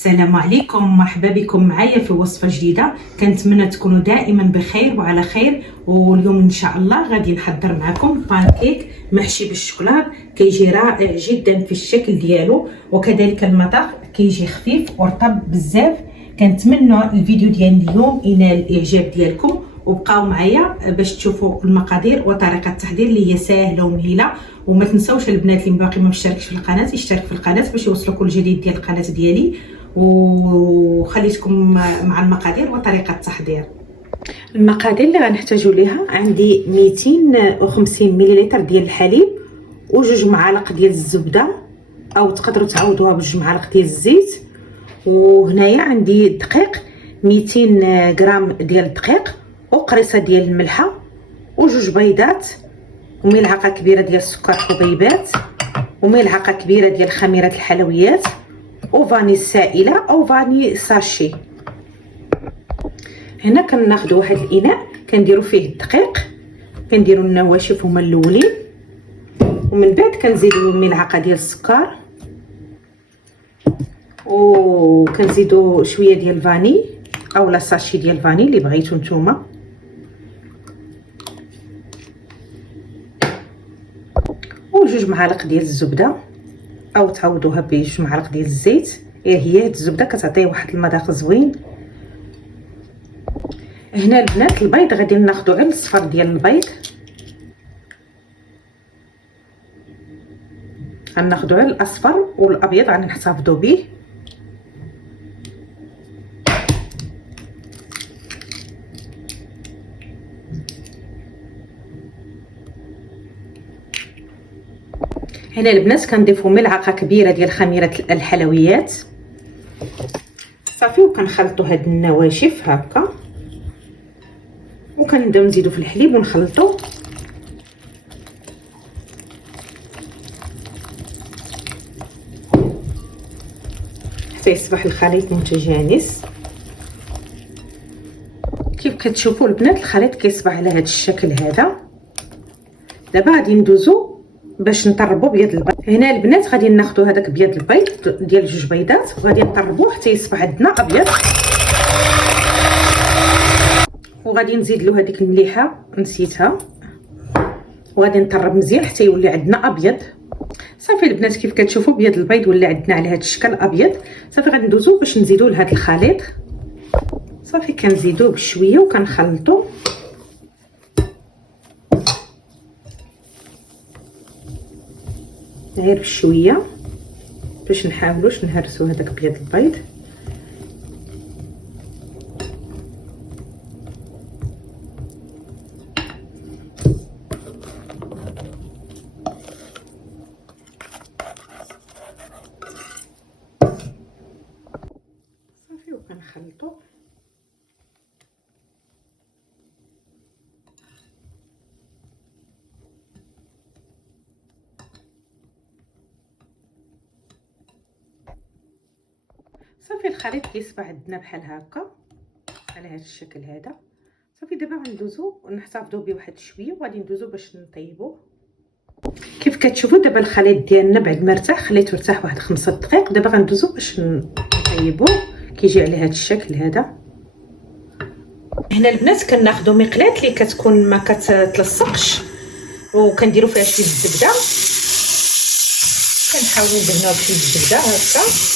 السلام عليكم، مرحبا بكم معايا في وصفه جديده. كنتمنى تكونوا دائما بخير وعلى خير. واليوم ان شاء الله غادي نحضر معكم بانكيك محشي بالشوكولات. كيجي رائع جدا في الشكل ديالو، وكذلك المذاق كيجي خفيف ورطب بزاف. كنتمنى الفيديو ديال اليوم ينال الاعجاب ديالكم، وبقاو معايا باش تشوفوا المقادير وطريقه التحضير اللي هي ساهله ومهيله. وما تنساوش البنات اللي باقي ما مشتركش في القناه يشترك في القناه باش يوصلوا كل جديد ديال القناه ديالي. وخليتكم مع المقادير وطريقه التحضير. المقادير اللي غنحتاجوا ليها: عندي 250 ملل ديال الحليب، وجوج معالق ديال الزبده، او تقدروا تعوضوها بجوج معالق ديال الزيت. وهنايا عندي دقيق 200 غرام ديال الدقيق، وقريصه ديال الملحه، وجوج بيضات، وملعقه كبيره ديال السكر حبيبات، وملعقه كبيره ديال خميره الحلويات، وفاني سائله او فاني ساشي. هنا كناخذ واحد الاناء كنديروا فيه الدقيق، كنديروا النواشف هما الاولين، ومن بعد كنزيدوا ملعقه ديال السكر، وكنزيدوا شويه ديال الفاني او لا ساشي ديال الفاني اللي بغيتو نتوما، وجوج معالق ديال الزبده، او تعوضوها بجوج معالق ديال الزيت. هي هاد الزبده كتعطي واحد المذاق زوين. هنا البنات البيض غادي ناخذوا غير الصفر ديال البيض، غناخذوا غير الاصفر، والابيض غادي نحتفظوا به. هنا البنات كنضيفوا ملعقه كبيره ديال خميره الحلويات صافي، وكنخلطوا هاد النواشف هكا، وكنبداو نزيدوا في الحليب ونخلطوا. حتى يصبح الخليط متجانس. كيف كتشوفوا البنات الخليط كيصبح على هذا الشكل هذا. دابا غادي ندوزو باش نطربوا بيض البيض. هنا البنات غادي ناخذوا هذاك بيض البيض ديال جوج بيضات، وغادي نطربوه حتى يصبح عندنا ابيض، وغادي نزيد له هذيك المليحه نسيتها، وغادي نطرب مزيان حتى يولي عندنا ابيض. صافي البنات كيف كتشوفوا بيض البيض ولا عندنا على هذا الشكل ابيض. صافي غادي ندوزو باش نزيدو لهذا الخليط. صافي كنزيدوه بشويه وكنخلطوا. غير بشويه باش نحاولوش نهرسوا هذاك بيض البيض. صافي وكنخلطوا. صافي الخليط كيصبح عندنا بحال هكا على هذا الشكل هذا. صافي دابا غندوزو ونحتفظوا به واحد شويه، وغادي ندوزو باش نطيبوه. كيف كتشوفوا دابا الخليط ديالنا بعد ما ارتاح، خليته ارتاح واحد 5 دقائق. دابا غندوزو باش نطيبوه. كيجي على هذا الشكل هذا. هنا البنات كناخذوا مقلاة اللي كتكون ما كتلصقش، وكنديروا فيها شويه الزبده، كنحاولوا ندهنوها بشويه الزبده هكا.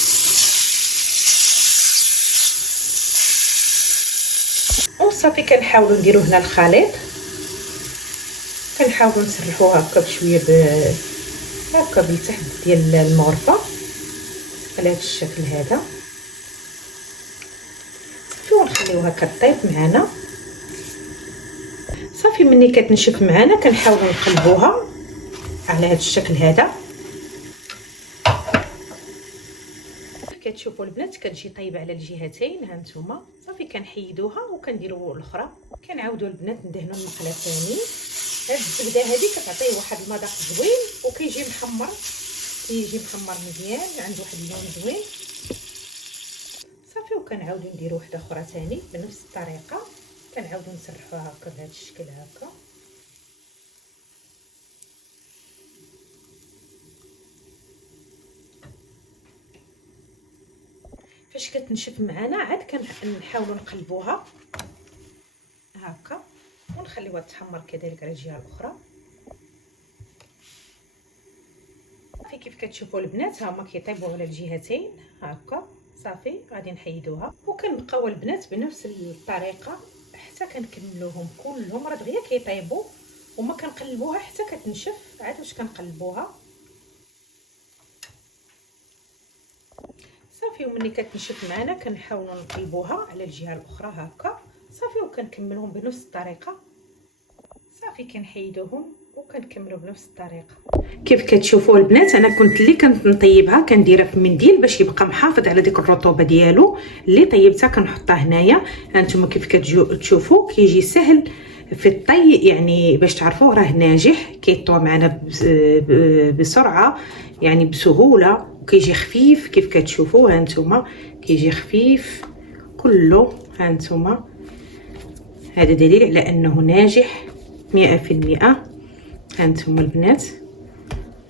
وصافي كنحاولوا نديروا هنا الخليط، كنحاولوا نسرحوه هكا بشويه هكا بالتحت ديال المغرفه على هذا الشكل هذا. صافي ونخليوها كطيب معنا. صافي مني كتنشف معنا كنحاولوا نقلبوها على هذا الشكل هذا. كتشوفوا البنات كتجي طايبه على الجهتين ها نتوما. صافي كنحيدوها وكنديروا الاخرى. كنعاودوا البنات ندهنوا المقله ثاني. هاد الزبده هذه كتعطيه واحد المذاق زوين، وكيجي محمر، كيجي محمر مزيان، عنده واحد اللون زوين. صافي وكنعاودوا نديروا وحده اخرى ثاني بنفس الطريقه. كنعاودوا نسرحوها هكا بهذا الشكل هكا. فاش كتنشف معنا عاد كنحاولوا نقلبوها هكا ونخليوها تحمر كذلك على الجهه الاخرى. صافي كيف كتشوفوا البنات ها هما كيطيبوا على الجهتين هكا. صافي غادي نحيدوها وكنبقاو البنات بنفس الطريقه حتى كنكملوهم كلهم. راه دغيا كيطيبوا وما كنقلبوها حتى كتنشف. عاد واش كنقلبوها صافي. وملي كتنشف معنا كنحاولوا نقلبوها على الجهه الاخرى هكا. صافي وكنكملوهم بنفس الطريقه. صافي كنحيدوهم وكنكملوا بنفس الطريقه. كيف كتشوفوا البنات انا كنت اللي كنت نطيبها كنديرها في منديل باش يبقى محافظ على ديك الرطوبه ديالو. اللي طيبتها كنحطها هنايا. هانتوما كيف كتشوفوا كيجي سهل في الطي، يعني باش تعرفوه راه ناجح. كيطوى معنا بسرعه يعني بسهوله وكيجي خفيف. كيف كتشوفوا هانتوما كيجي خفيف كله. هانتوما هذا دليل على انه ناجح 100%. هانتوما البنات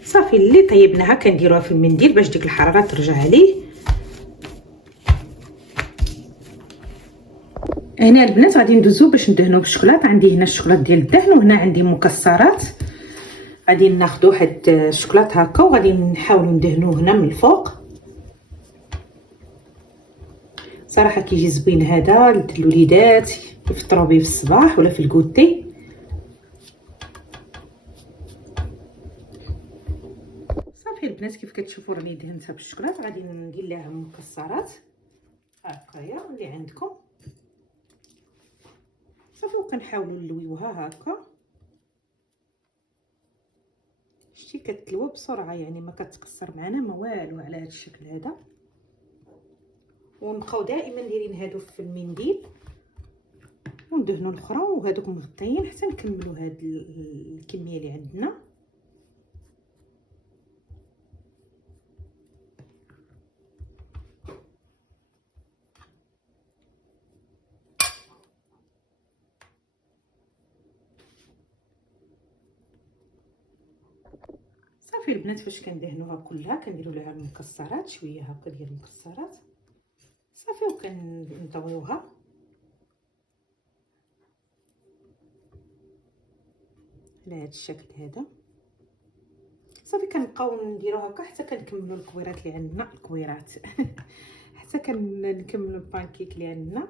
صافي اللي طيبناها كنديروها في المنديل باش ديك الحراره ترجع عليه. هنا البنات غادي ندوزو باش ندهنو بالشوكولات. عندي هنا الشوكولات ديال الدهن وهنا عندي مكسرات. غادي ناخذ واحد الشوكولات هكا وغادي نحاولوا ندهنوه هنا من الفوق. صراحه كيجي زوين هذا للوليدات يفطروا به في الصباح ولا في الكوتي. صافي البنات كيف كتشوفوا راني دهنتها بالشوكولات. غادي ندير لها مكسرات هكايا اللي عندكم. صافي وكنحاولوا نلويوها هكا. شتي كتلوى بسرعه يعني ما كتقصر معنا ما والو على هذا الشكل هذا. ونبقاو دائما دايرين هادو في المنديل وندهنوا الاخرى وهذوك مغطيين حتى نكملوا هاد الكميه اللي عندنا. صافي البنات فاش كندهنوها كلها كنديروا لها المكسرات شويه هكا ديال المكسرات. صافي وكنطويوها على هذا الشكل هذا. صافي كنبقاو نديرو هكا حتى كنكملوا الكويرات اللي عندنا. الكويرات حتى كنكملوا البانكيك اللي عندنا.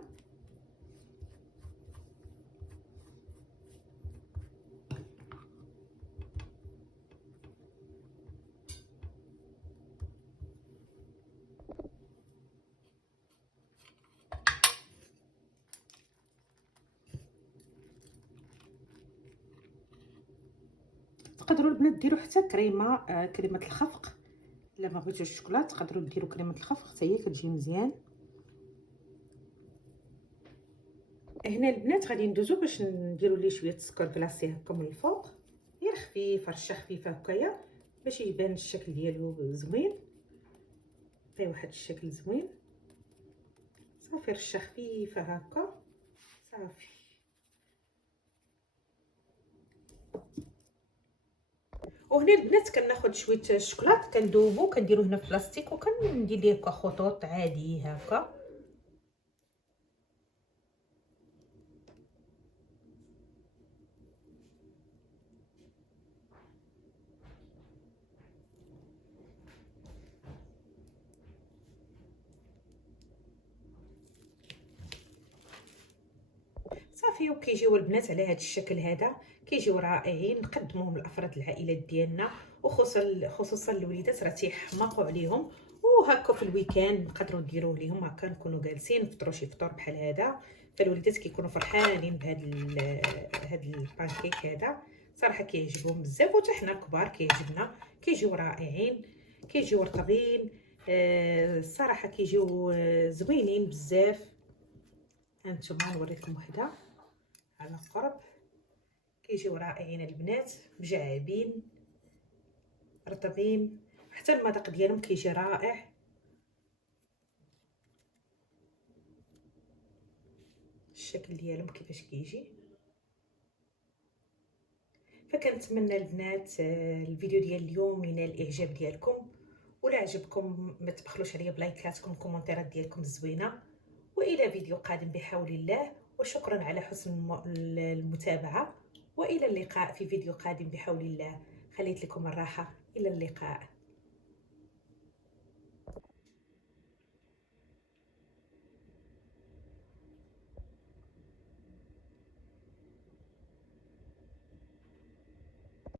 تقدروا البنات ديروا حتى كريمه الخفق. الا ما بغيتوش الشوكولات تقدروا ديروا كريمه الخفق حتى هي كتجي مزيان. هنا البنات غادي ندوزو باش نديروا ليه شويه السكر كلاصي هكا من الفوق غير خفيف، رشه خفيفه هكايا باش يبان الشكل ديالو زوين. عطيه واحد الشكل زوين. صافي رشه خفيفه هكا صافي. وهنا البنات كناخذ شويه الشوكولات كندوبو كنديرو هنا في بلاستيك وكندير ليه هكا خطوط عادي هكا. صافي وكيجيو البنات على هذا الشكل هذا كيجيو رائعين. نقدموهم لافراد العائلات ديالنا وخصوصا الوليدات راه تيحماقوا عليهم. وهكا في الويكاند نقدروا نديروه ليهم هكا نكونوا جالسين نفطروا شي فطور بحال هذا. فالوليدات كيكونوا فرحانين هاد البانكيك هذا. صراحه كيعجبهم بزاف وحتى حنا كبار كيعجبنا. كيجيو رائعين كيجيو رطبين. الصراحه كيجيو زوينين بزاف. هانتوما نوريكم وحده على قرب. كيجيو رائعين البنات مجعبين رطبين حتى المذاق ديالهم كيجي رائع. الشكل ديالهم كيفاش كيجي. فكنتمنى البنات الفيديو ديال اليوم ينال الاعجاب ديالكم ولا عجبكم ما تبخلوش عليا بلايكاتكم وكومنتيرات ديالكم الزوينه. والى فيديو قادم بحول الله، وشكرا على حسن المتابعه، والى اللقاء في فيديو قادم بحول الله. خليت لكم الراحه، الى اللقاء.